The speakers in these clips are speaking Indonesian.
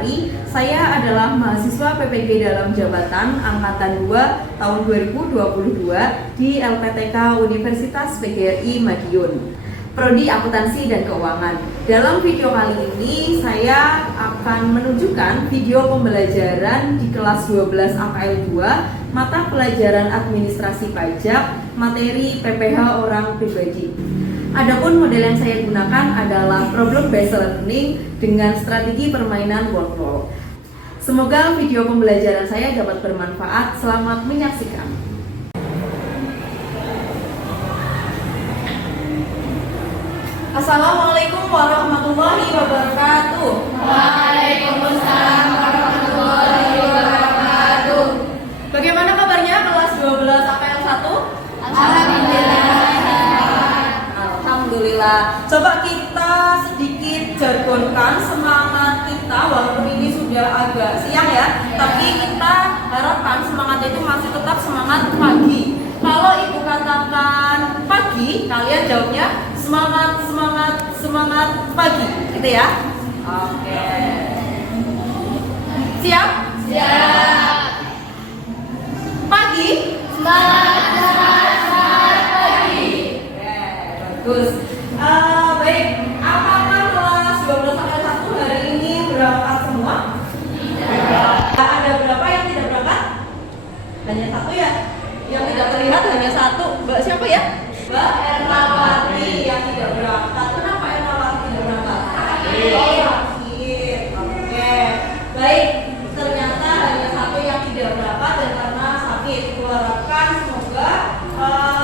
Lestari. Saya adalah mahasiswa PPG dalam jabatan Angkatan 2 tahun 2022 di LPTK Universitas PGRI Madiun, Prodi Akuntansi dan Keuangan. Dalam video kali ini saya akan menunjukkan video pembelajaran di kelas 12 AKL 2 mata pelajaran administrasi pajak materi PPh orang pribadi. Adapun model yang saya gunakan adalah problem based learning dengan strategi permainan workflow. Semoga video pembelajaran saya dapat bermanfaat. Selamat menyaksikan. Assalamualaikum warahmatullahi wabarakatuh. Waalaikumsalam warahmatullahi wabarakatuh. Bagaimana kabarnya kelas 12 AKL 1? Alhamdulillah. Alhamdulillah. Coba kita sedikit jargonkan semangat kita, walaupun ini sudah agak siang ya, tapi kita harapkan semangatnya itu masih tetap semangat pagi. Kalau ibu katakan pagi, kalian jawabnya semangat pagi, gitu ya. Oke. Siap? Siap. Pagi? Semangat pagi. Bagus. Baik, apakah kelas 12 sampai 1 hari ini berangkat semua? Tidak. Ada berapa yang tidak berangkat? Hanya satu ya? Yang tidak terlihat hanya satu. Mbak siapa ya? Mbak Ernawati yang tidak berangkat. Kenapa Ernawati tidak berangkat? Sakit. Oke. Baik, ternyata hanya satu yang tidak berangkat dan karena sakit. Kuharapkan semoga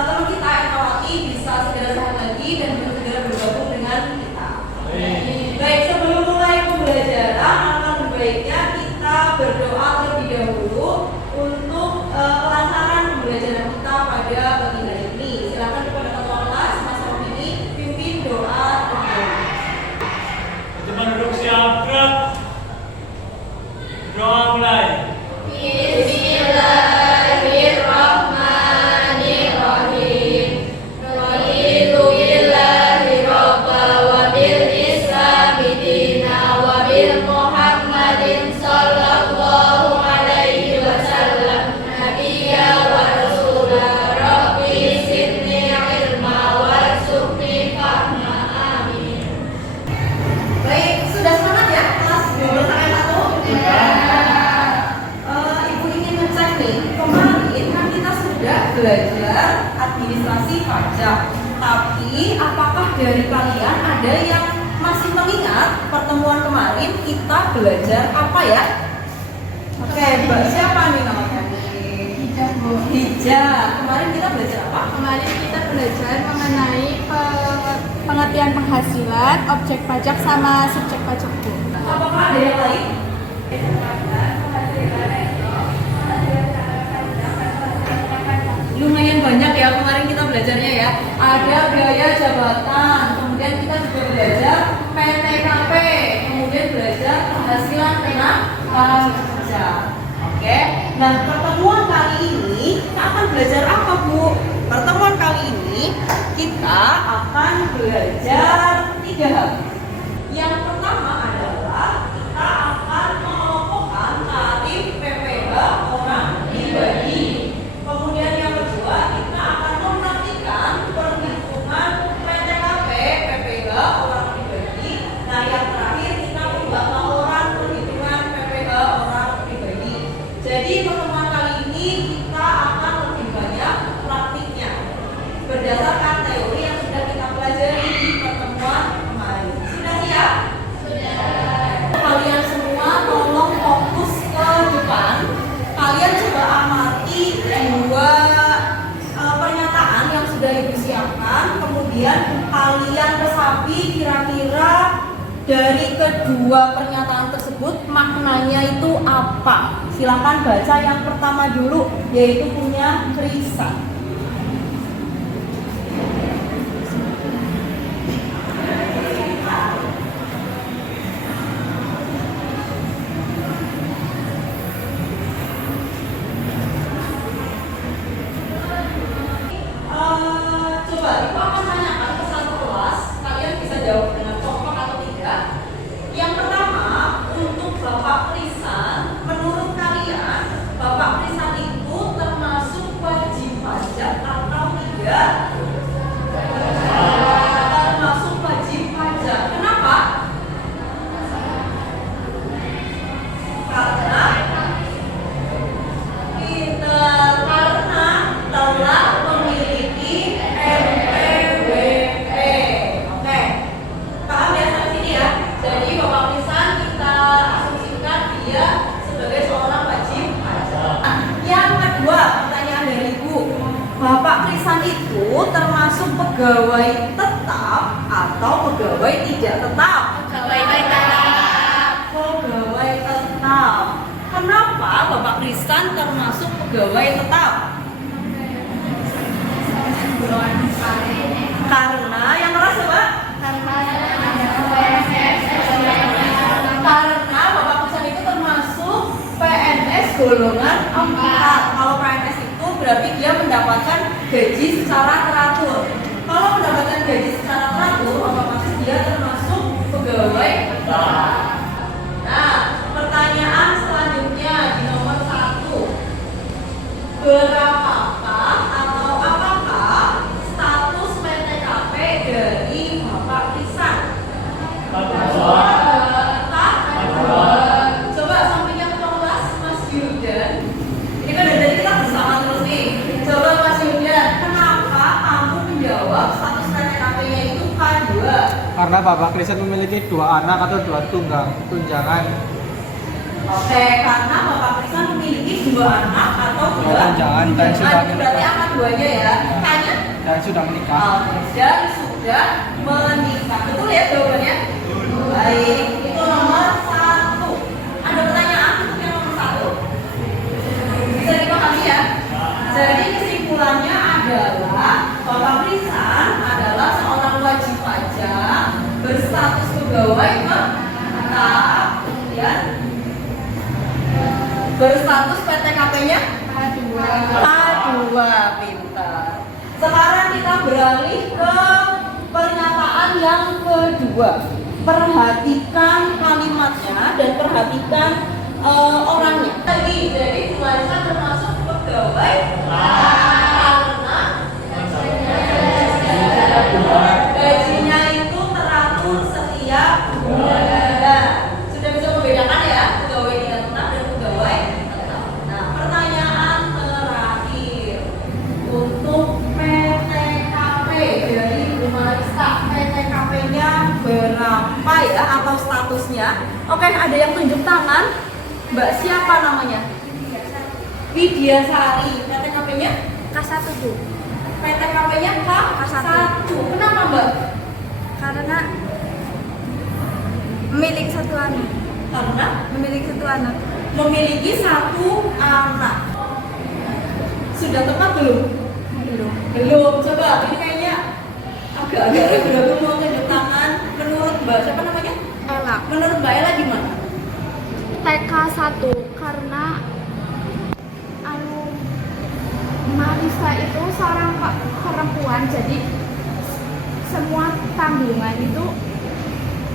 teman kita Ernawati bisa segera sehat lagi dan segera bergabung dengan kita. Baik, sebelum mulai pembelajaran, alangkah baiknya kita berdoa terlebih dahulu untuk kelancaran pembelajaran kita pada pagi hari ini. Silakan kepada ketua kelas, Mas Romi, pimpin doa terlebih dahulu. Teman duduk siap, gerak. Doa mulai. Bismillahirrahmanirrahim. Raditu billahi robba wa bil islami dina wa bil Muhammadin sallallahu alaihi wasallam nabiyya wa rasulah. Rabbi zidni ilma warzuqni fahma. Amin. Baik, sudah semangat ya kelas 12 sampai 1? Ibu ingin ngecek nih, kemarin kan kita sudah belajar administrasi pajak. Tapi apakah dari kalian ada yang masih mengingat pertemuan kemarin kita belajar apa ya? Oke, Mbak siapa nih namanya? Hijab, Bu. Hijab. Kemarin kita belajar apa? Kemarin kita belajar mengenai pengertian penghasilan, objek pajak sama subjek pajak, Bu. Apakah ada yang lain? Lumayan banyak ya kemarin kita belajarnya ya. Ada biaya jabatan, kemudian kita juga belajar PTKP, kemudian belajar penghasilan kerja. Oke. Nah, pertemuan kali ini kita akan belajar apa, Bu? Pertemuan kali ini kita akan belajar 3 hal. Yang pertama adalah kita akan mengelompokkan tarif PPh orang pribadi. Kemudian yang kedua kita akan memperhatikan perhitungan PTKP PPh orang pribadi. Nah yang terakhir kita membuat laporan perhitungan PPh orang pribadi. Jadi pertemuan kali ini kita akan lebih banyak praktiknya berdasarkan teori yang sudah kita pelajari di pertemuan kemarin. Sudah siap? Kalian semua tolong fokus ke depan. Kalian coba amati 2 pernyataan yang sudah ibu siapkan. Kemudian kalian resapi kira-kira dari kedua pernyataan tersebut maknanya itu apa. Silakan baca yang pertama dulu, yaitu punya Risa. Coba ibu akan tanyakan ke satu kelas, kalian bisa jawab dengan kompak atau tidak. Yang pertama, untuk Bapak pegawai tetap atau pegawai tidak tetap? Pegawai tetap. Pegawai tetap. Kenapa Bapak Kristan termasuk pegawai tetap? Karena yang keras apa? Karena Bapak Kristan itu termasuk PNS golongan 4. Kalau PNS itu berarti dia mendapatkan gaji secara teratur. Kalau mendapatkan gaji secara teratur, otomatis dia termasuk pegawai tetap. Nah, pertanyaan selanjutnya di nomor 1. Berapakah atau apakah status PTKP dari Bapak Kristan? Coba sampingnya ke kelas Mas Yudan. Ini kan dari tadi kita bersama terus nih. Coba Mas Yudan, kenapa kamu menjawab status PTKP-nya itu K2? Karena Bapak Kristan memiliki 2 anak atau 2 tunjangan Oke, karena Bapak Kristan memiliki 2 anak atau 2 tunjangan dan sudah berarti menikah. angka 2-nya ya. Tanya? Dan sudah menikah. Oke, dan sudah menikah. Betul ya jawabannya? Baik, itu nomor 1. Ada pertanyaan untuk yang nomor 1? Bisa dipahami ya? Jadi kesimpulannya adalah Bapak Kristan adalah seorang wajib pajak berstatus pegawai tetap, kemudian berstatus PTKP-nya K2, pintar. Sekarang kita beralih ke pernyataan yang kedua. Perhatikan kalimatnya dan perhatikan orangnya. Jadi tulisan termasuk pegawai karena gajinya itu teratur setiap bulan. Sudah bisa membedakan ya pegawai tidak tetap dan pegawai tetap. Nah, pertanyaan terakhir untuk PTKP dari Bu Marista, PTKP-nya berapa ya atau statusnya? Oke, ada yang tunjuk tangan. Mbak siapa namanya? Widyasari. PTKP-nya K1 Bu. PTKP-nya K1. Kenapa Mbak? Karena memiliki 1 anak. Karena Memiliki 1 anak. memiliki 1 anak. Sudah tepat belum? Belum. Belum. Coba ini kayaknya agak-agak ragu-ragu mau tunjuk tangan. Menurut Mbak siapa namanya? Ella. Menurut Mbak Ella gimana? TK1 karena Marisa itu seorang perempuan, jadi semua tanggungan itu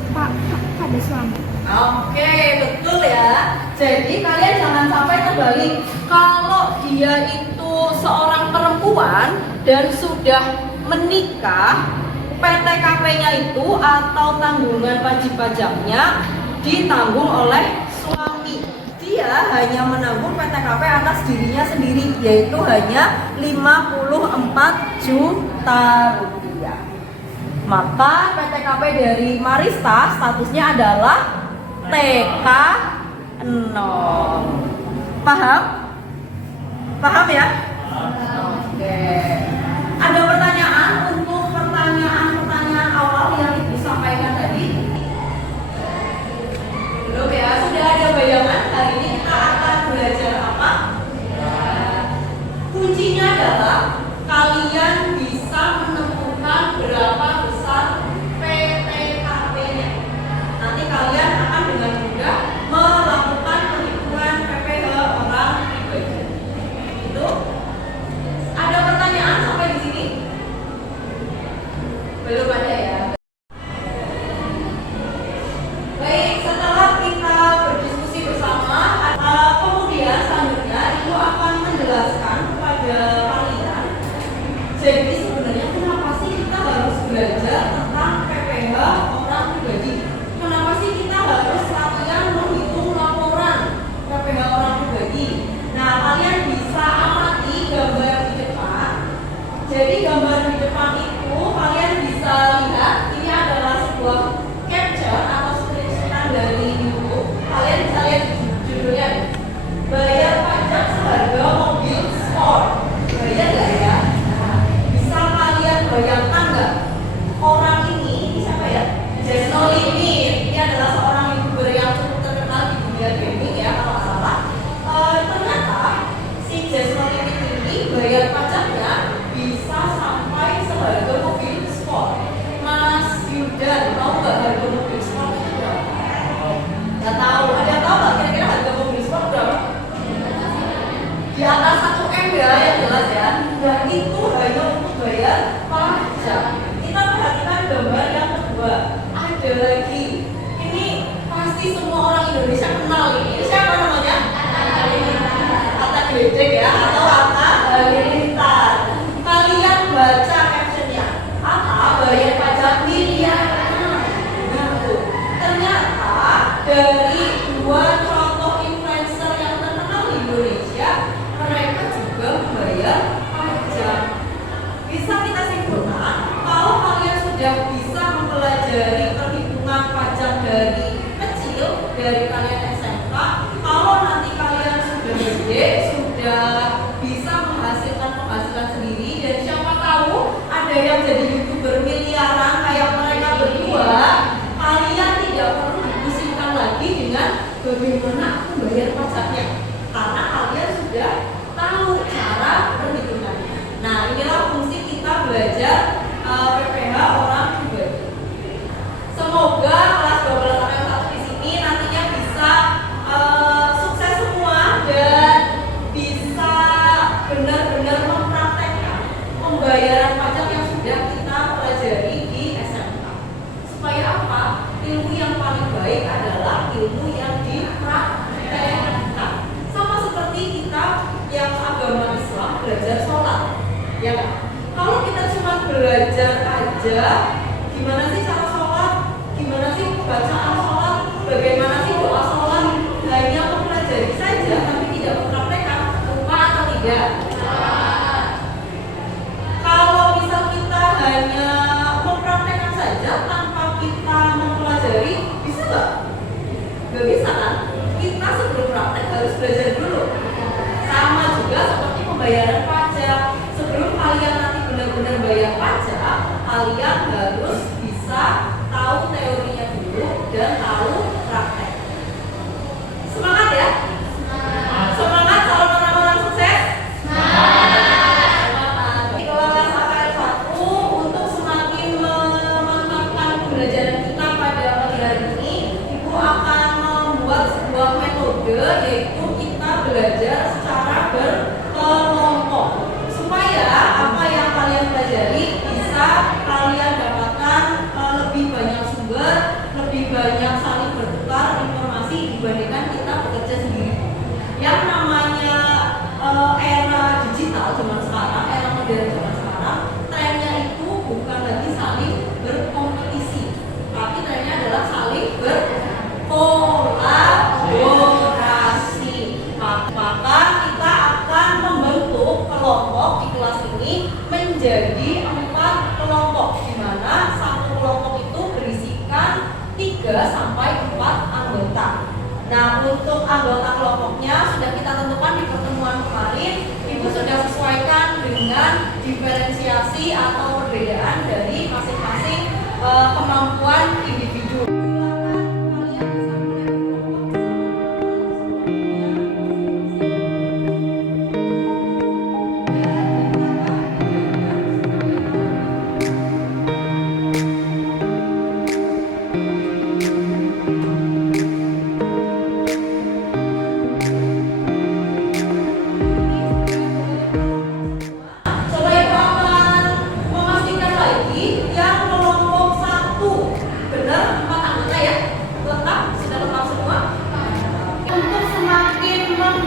pada suami. Oke, betul ya. Jadi kalian jangan sampai terbalik. Kalau dia itu seorang perempuan dan sudah menikah, PTKP-nya itu atau tanggungan wajib pajaknya ditanggung oleh suami. Dia hanya menanggung PTKP atas dirinya sendiri, yaitu hanya 54 juta rupiah. Maka PTKP dari Marista statusnya adalah TK0. Paham? Paham ya? Oke. Ada pertanyaan untuk pertanyaan awal yang Ibu sampaikan tadi? Belum ya? Sudah ada bayangan hari ini kita akan belajar apa? Kuncinya adalah kalian bisa menentukan berapa besar PTKP-nya. Nanti kalian akan dengan mudah melakukan perhitungan PPh orang pribadi. Itu ada pertanyaan media gaming ya kalau nggak salah. Ternyata si Jasmine Limit ini bayar pajaknya bisa sampai seharga mobil sport. Mas Yudan, tahu nggak harga mobil sport itu berapa? Nggak tahu. Ada yang tahu nggak kira-kira harga mobil sport berapa? Di atas 1 M ya, yang jelas ya. Dan itu hanya untuk bayar pajak. Kita perhatikan gambar yang kedua. Ada lagi. Ini pasti semua orang Indonesia kenal ini. Ini siapa namanya? Atta Gledek ya, atau Atta Halilintar. Kalian baca captionnya. Atta bayar pajak miliaran. Nah, tuh. Ternyata dari 2 contoh influencer yang terkenal di Indonesia, mereka juga membayar pajak. Bisa kita simpulkan, kalau kalian sudah bisa mempelajari perhitungan pajak dari kecil, dari kalian SMK, kalau nanti kalian sudah SD, sudah bisa menghasilkan penghasilan sendiri, dan siapa tahu ada yang jadi YouTuber miliaran kayak mereka berdua, kalian tidak perlu dipusingkan lagi dengan bagaimana membayar pajaknya, karena kalian sudah tahu cara perhitungannya. Nah, inilah fungsi kita belajar PPh orang pribadi. Semoga kelas 12 sampai 1 di sini nantinya bisa sukses semua dan bisa benar-benar mempraktekkan pembayaran pajak yang sudah kita pelajari di SMK. Supaya apa? Ilmu yang paling baik adalah ilmu yang dipraktekkan. Sama seperti kita yang agama Islam belajar sholat, ya kan? Kalau kita cuma belajar aja, gimana sih cara sholat, gimana sih bacaan sholat, bagaimana sih doa sholat, hanya mempelajari saja tapi tidak mempraktekkan, lupa atau tidak? Kalau misal kita hanya mempraktekkan saja tanpa kita mempelajari, bisa nggak? Nggak bisa kan? Kita sebelum praktek harus belajar dulu. Sama juga seperti pembayaran pajak. Sebelum kalian nanti benar-benar bayar pajak, kalian harus bisa tahu teorinya dulu dan tahu praktek. Semangat ya? Semangat calon orang-orang sukses? Semangat. Di kelas KKN 1 untuk semakin memantapkan pembelajaran kita pada pagi hari ini, Ibu akan membuat sebuah metode, yaitu kita belajar secara berkelompok supaya apa yang kalian pelajari bisa kalian dapatkan lebih banyak sumber, lebih banyak saling bertukar informasi dibandingkan kita bekerja sendiri. Yang namanya era digital zaman sekarang, era modern zaman sekarang, trennya itu bukan lagi saling berkompetisi, tapi trennya adalah saling berkolaborasi. Maka kita akan membentuk kelompok di kelas ini menjadi 4 kelompok, di mana satu kelompok itu berisikan 3 sampai 4 anggota. Nah, untuk anggota kelompoknya sudah kita tentukan di pertemuan kemarin. Ibu sudah sesuaikan dengan diferensiasi atau perbedaan dari masing-masing kemampuan individu.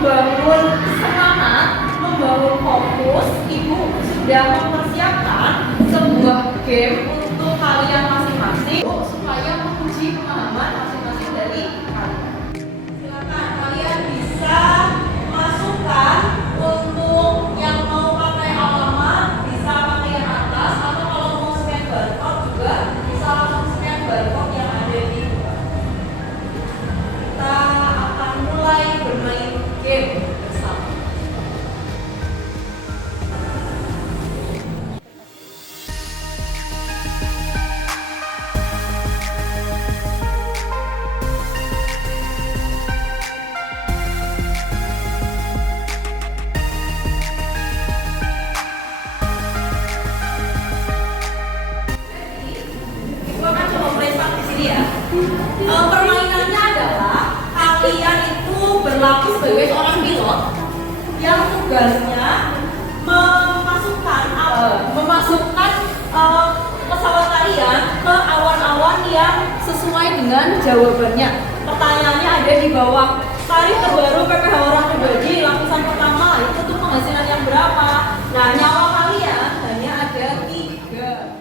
Membangun semangat, membangun fokus, Ibu sudah mempersiapkan sebuah game untuk kalian masing-masing supaya menguji pemahaman masing-masing dari kalian. Silakan kalian bisa masukkan untuk yang mau pakai alamat bisa pakai yang atas, atau kalau mau scan barcode juga bisa langsung scan barcode yang ada di bawah. Kita akan mulai bermain game bersama. berlaku sebagai seorang pilot yang tugasnya memasukkan pesawat kalian ke awan-awan yang sesuai dengan jawabannya. Pertanyaannya ada di bawah. Tarif terbaru PPh orang pribadi lapisan pertama itu tuh penghasilan yang berapa? Nah, nyawa kalian hanya ada 3.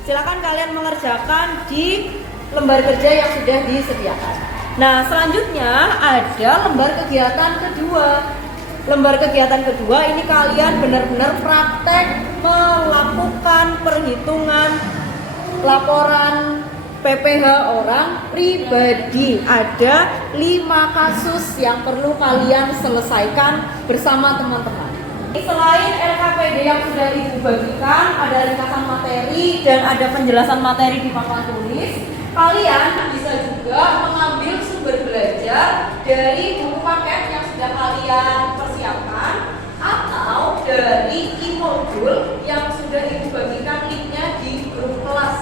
Silakan kalian mengerjakan di lembar kerja yang sudah disediakan. Nah, selanjutnya ada lembar kegiatan kedua. Lembar kegiatan kedua ini kalian benar-benar praktek melakukan perhitungan laporan PPh orang pribadi. Ada 5 kasus yang perlu kalian selesaikan bersama teman-teman. Selain LKPD yang sudah Ibu bagikan, ada ringkasan materi dan ada penjelasan materi di papan tulis. Kalian bisa juga mengambil sumber belajar dari buku paket yang sudah kalian persiapkan atau dari e-modul yang sudah Ibu bagikan linknya di grup kelas.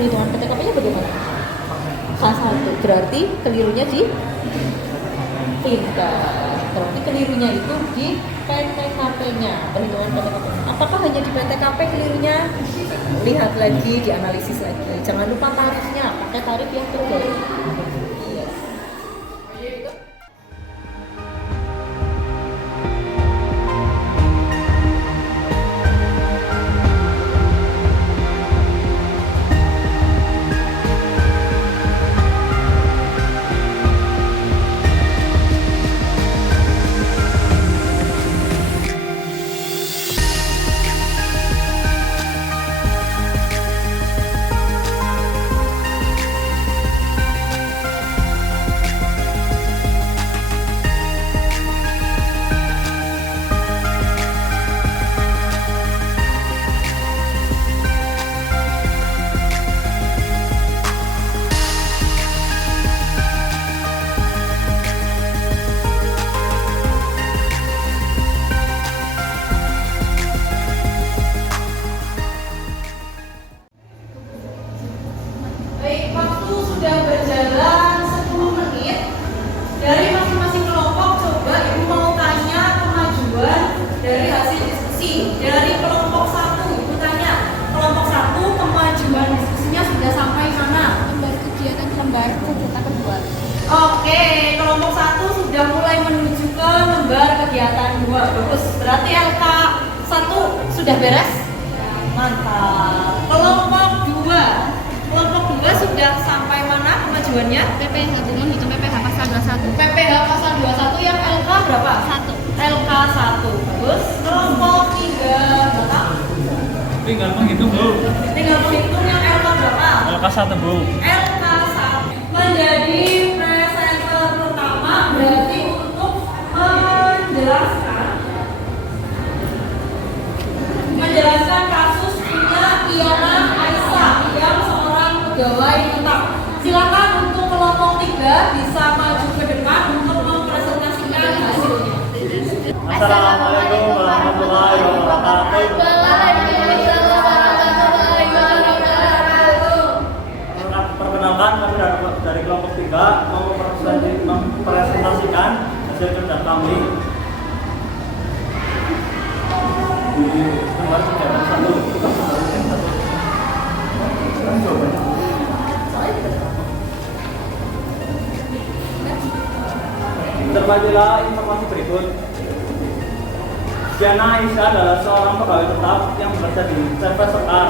perhitungan PTKP-nya bagaimana? K1, berarti kelirunya di pintar. Berarti kelirunya itu di PTKP-nya, perhitungan PTKP. Apakah hanya di PTKP kelirunya? Lihat lagi, dianalisis lagi. Jangan lupa tarifnya, pakai tarif yang terbaik. Yes. Baik, waktu sudah berjalan 10 menit. Dari masing-masing kelompok, coba Ibu mau tanya kemajuan dari hasil diskusi. Dari kelompok 1, Ibu tanya, kelompok 1 kemajuan diskusinya sudah sampai mana? Lembar kegiatan kedua. Oke, kelompok 1 sudah mulai menuju ke lembar kegiatan 2. Bagus, berarti LK 1 sudah beres? Mantap. Kelompok 2 sudah sampai mana kemajuannya? PPH menghitung PPH pasal 21. PPH pasal 21 yang LK berapa? 1. LK 1. Bagus. Kelompok 3 berapa? Tinggal menghitung, Bu. Tinggal menghitung yang LK berapa? LK1, Bu. LK 1 menjadi presenter pertama berarti untuk menjelaskan kasusnya Iana Aisyah yang seorang pegawai tetap. Silakan untuk kelompok 3 bisa maju ke depan untuk mempresentasikan hasilnya. Assalamualaikum warahmatullahi wabarakatuh. Perkenalkan, kami dari kelompok 3 mau mempresentasikan hasil kerja kami di lembar kegiatan 1. Terbagilah informasi berikut. Diana Aisyah adalah seorang pegawai tetap yang bekerja di CV Sekar.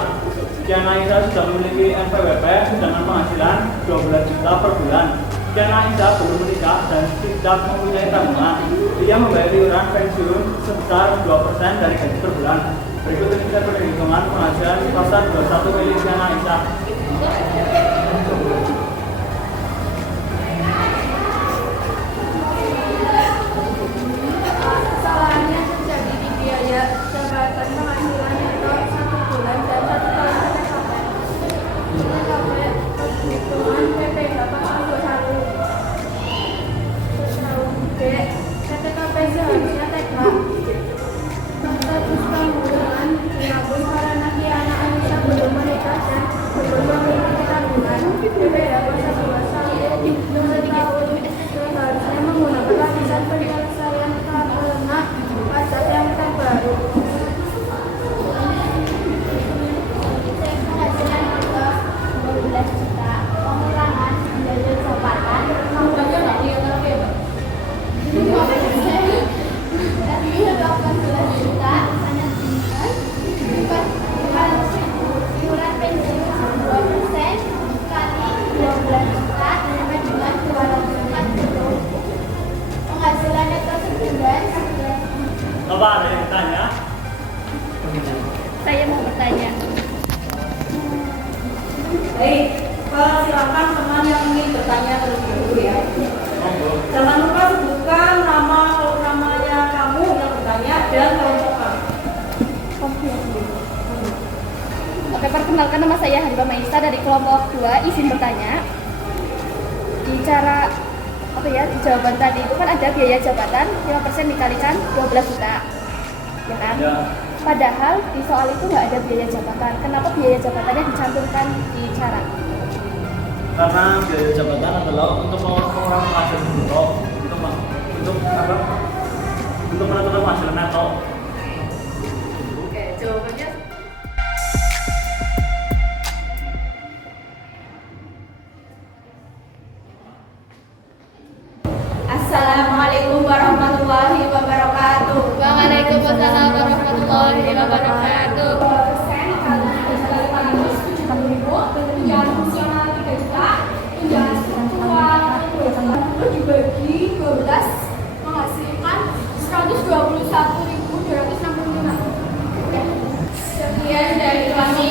Diana Aisyah sudah memiliki NPWP dengan penghasilan 12 juta per bulan. Diana Aisyah belum menikah dan tidak mempunyai tabungan. Ia membayar iuran pensiun sebesar 2% dari gaji per bulan. Berikut ini kita perhitungan penghasilan pasal 21 milik Diana Aisyah. Kesalahannya terjadi di biaya jabatan penghasilan netto 1 bulan dan 1 tahun PTKP. Perhitungan PPH pasal 21. Tahun B, PTKP seharusnya TK. Status tanggungan dihapus karena Diana Aisyah belum menikah dan belum memiliki tabungan. PPH pasal 21 tahun seharusnya menggunakan lapisan penyelesaian karena pajak yang terbaru. Penghasilan netto 12 juta, pengurangan biaya jabatan Kamunya nggak lihat lagi ya, Mbak? 18 juta, sangat tinggal. Iuran pensiun 2% kali 12 juta sama dengan 240. Penghasilan netto sebulan 11. Bapak ada yang tanya? Saya mau bertanya. Baik, silakan teman yang ingin bertanya terlebih dahulu ya. Jangan lupa sebutkan namanya kamu yang bertanya dan kelompok kamu. Oke, perkenalkan nama saya Hanifah Maisa dari kelompok 2, izin bertanya. Di jawaban tadi itu kan ada biaya jabatan 5% dikalikan 12 juta. Ya kan? Ya. Padahal di soal itu nggak ada biaya jabatan. Kenapa biaya jabatannya dicantumkan di syarat? Karena biaya jabatan adalah untuk mengurangi penghasilan bruto, untuk apa? Untuk menentukan penghasilan neto. Oke, jawabannya Assalamualaikum warahmatullahi wabarakatuh. Waalaikumsalam warahmatullahi wabarakatuh. Tunjangan fungsional 3 juta, tunjangan struktural 2 juta, dibagi 12 menghasilkan 121.265. Sekian dari kami.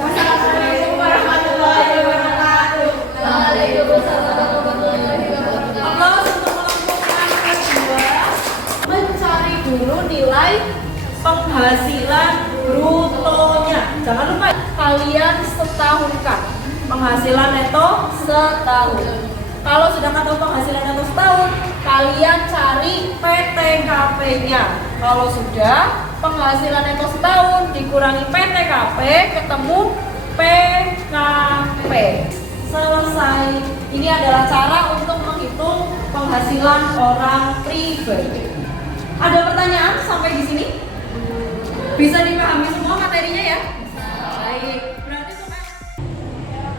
Assalamualaikum warahmatullahi wabarakatuh. Waalaikumsalam warahmatullahi wabarakatuh. aplaus untuk kelompok yang kedua. Mencari dulu nilai penghasilan brutonya. Jangan lupa kalian setahunkan penghasilan neto setahun. Kalau sudah tahu penghasilan neto setahun, kalian cari PTKP-nya. Kalau sudah penghasilan neto setahun dikurangi PTKP, ketemu PKP. Selesai. Ini adalah cara untuk menghitung penghasilan orang pribadi. Ada pertanyaan sampai di sini? Bisa dipahami semua materinya ya? Baik.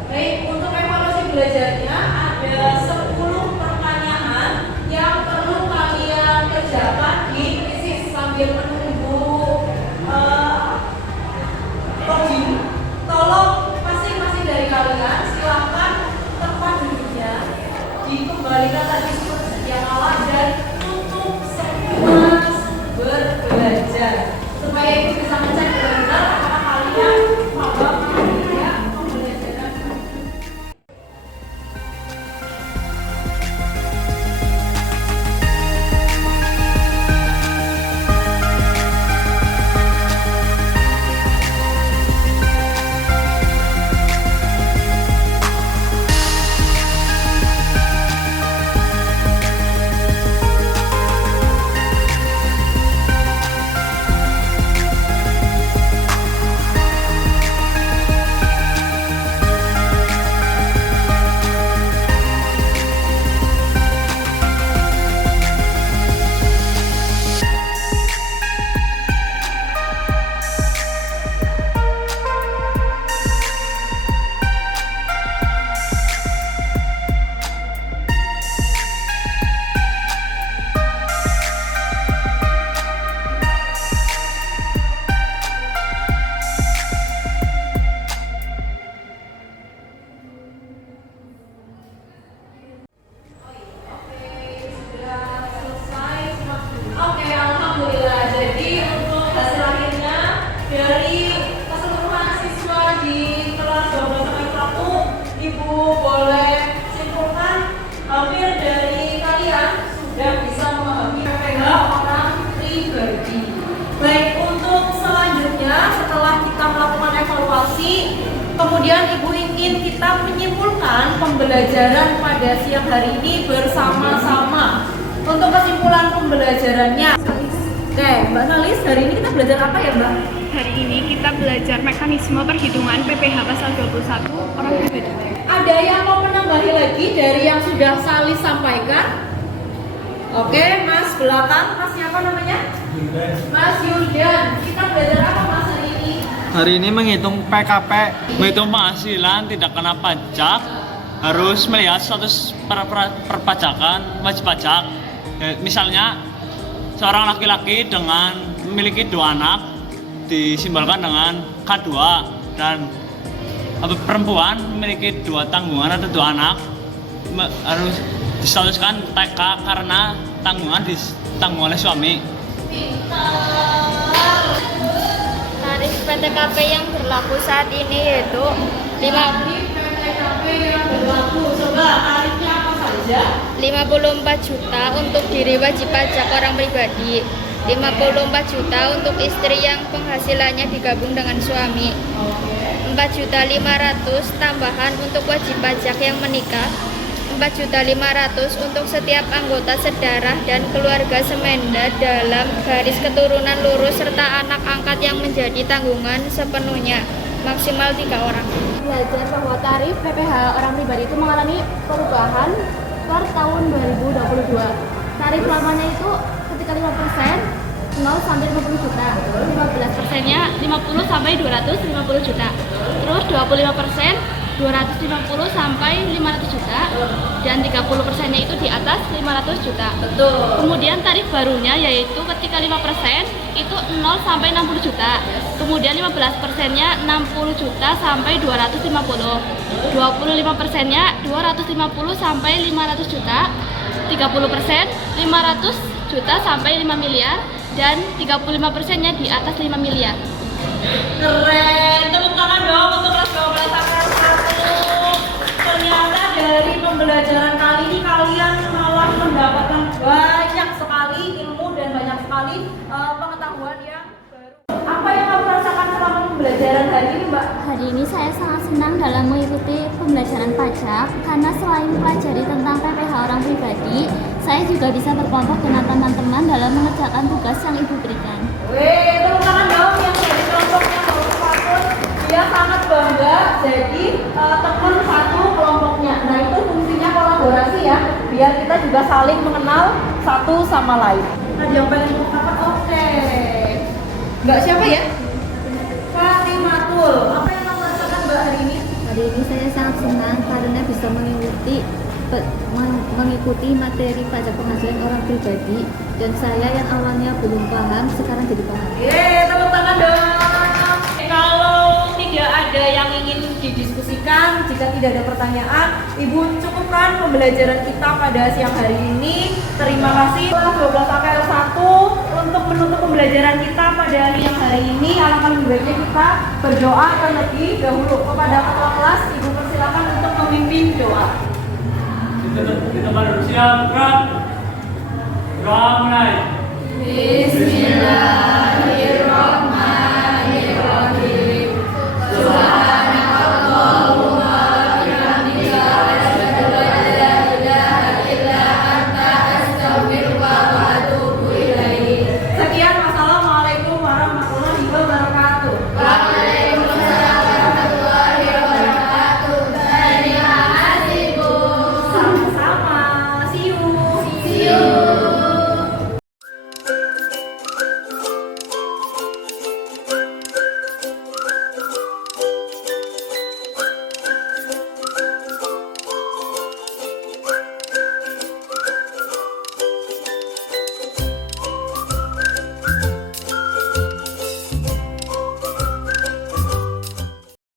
Berarti untuk evaluasi belajarnya ada 10 pertanyaan yang perlu kalian kerjakan di kuisis sambil menunggu login. Tolong masing-masing dari kalian silahkan tempat duduknya dikembalikan lagi seperti sedia kala dan tutup semua sumber belajar supaya ibu bisa ngecek benar-benar apakah kalian paham atau tidak pembelajaran. Oke, alhamdulillah. Jadi untuk hasil akhirnya dari keseluruhan siswa di kelas 12 sampai 1, Ibu boleh simpulkan hampir dari kalian sudah bisa memahami PPH orang pribadi. Baik, untuk selanjutnya setelah kita melakukan evaluasi, kemudian Ibu ingin kita menyimpulkan pembelajaran pada siang hari ini bersama-sama. Untuk kesimpulan pembelajarannya, oke, Mbak Salis, hari ini kita belajar apa ya, Mbak? Hari ini kita belajar mekanisme perhitungan PPH pasal 21 orang pribadi. Ada yang mau menambahi lagi dari yang sudah Salis sampaikan? Oke, Mas belakang, Mas siapa namanya? Mas Yuldan. Kita belajar apa Mas hari ini? Hari ini menghitung PKP. Menghitung penghasilan tidak kena pajak, harus melihat status perpajakan wajib pajak. Misalnya seorang laki-laki dengan memiliki 2 anak disimbolkan dengan K2, dan perempuan memiliki 2 tanggungan atau 2 anak harus distatuskan TK karena tanggungan ditanggung oleh suami. Tarif PTKP yang berlaku saat ini yaitu PTKP yang berlaku. Coba tarifnya apa saja? 54 juta untuk diri wajib pajak orang pribadi, 54 juta untuk istri yang penghasilannya digabung dengan suami, 4.500.000 tambahan untuk wajib pajak yang menikah, 4.500.000 untuk setiap anggota sedarah dan keluarga semenda dalam garis keturunan lurus serta anak angkat yang menjadi tanggungan sepenuhnya, maksimal 3 orang. Belajar bahwa tarif PPh orang pribadi itu mengalami perubahan per tahun 2022. Tarif lamanya itu ketika 5% 0 sampai 50 juta, 15%-nya 50 sampai 250 juta, terus 25% 250 sampai 500 juta, dan 30%-nya itu di atas 500 juta. Betul. Kemudian tarif barunya yaitu ketika 5% itu 0 sampai 60 juta. Kemudian 15%-nya 60 juta sampai 250. 25%-nya 250 sampai 500 juta. 30% 500 juta sampai 5 miliar dan 35%-nya di atas 5 miliar. Keren, tepuk tangan dong untuk kelas 12 angkatan 1. Ternyata dari pembelajaran kali ini kalian malah mendapatkan banyak sekali ilmu dan banyak sekali pengetahuan yang baru. Apa yang kamu rasakan selama pembelajaran hari ini, Mbak? Hari ini saya sangat senang dalam mengikuti pembelajaran pajak karena selain mempelajari tentang PPh orang pribadi, saya juga bisa berkelompok dengan teman-teman dalam mengerjakan tugas yang Ibu berikan. Wih, tepuk tangan dong yang dari kelompoknya Bapak. Dia sangat bangga jadi teman satu kelompoknya. Nah, itu fungsinya kolaborasi ya, biar kita juga saling mengenal satu sama lain. Nah, yang pengen ngomong apa? Oke. Nggak siapa ya? Fatimatul. Apa yang kamu rasakan Mbak hari ini? Hari ini saya sangat senang karena bisa mengikuti materi pajak penghasilan orang pribadi, dan saya yang awalnya belum paham sekarang jadi paham. Tepuk tangan dong. Kalau tidak ada yang ingin didiskusikan, jika tidak ada pertanyaan, Ibu cukupkan pembelajaran kita pada siang hari ini. Terima kasih kelas 12 AKL 1 untuk menutup pembelajaran kita pada siang hari ini. Alangkah lebih baiknya kita berdoa terlebih dahulu. Kepada ketua kelas, Ibu persilakan untuk memimpin doa. Kita pada siap, gerak mulai.